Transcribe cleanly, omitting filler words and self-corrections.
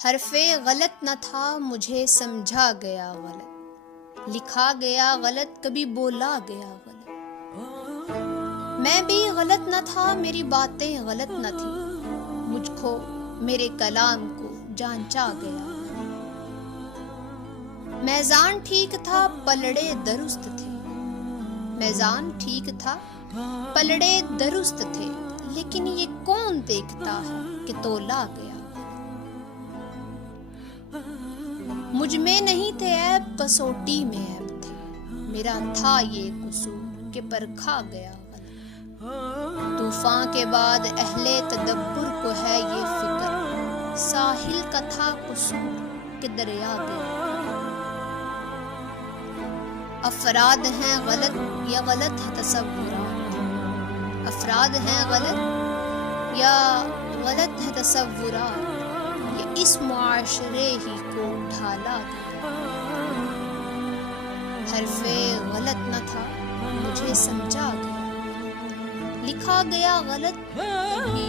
حرف غلط نہ تھا مجھے سمجھا گیا غلط، لکھا گیا غلط کبھی بولا گیا غلط۔ میں بھی غلط نہ تھا میری باتیں غلط نہ تھی، مجھ کو میرے کلام کو جانچا گیا۔ میزان ٹھیک تھا پلڑے درست تھے، میزان ٹھیک تھا پلڑے درست تھے، لیکن یہ کون دیکھتا ہے کہ تولا گیا۔ مجھ میں نہیں تھے عیب کسوٹی میں عیب تھے، میرا تھا یہ قصور کہ پرکھا گیا غلط۔ طوفان کے بعد اہل تدبر کو ہے یہ فکر، ساحل کا تھا قصور کہ دریا گیا۔ افراد ہیں غلط یا غلط ہے تصورات، افراد ہیں غلط یا غلط ہے تصورات، یہ اس معاشرے ہی کو ڈھالا گیا۔ حرف غلط نہ تھا مجھے سمجھا گیا، لکھا گیا غلط کبھی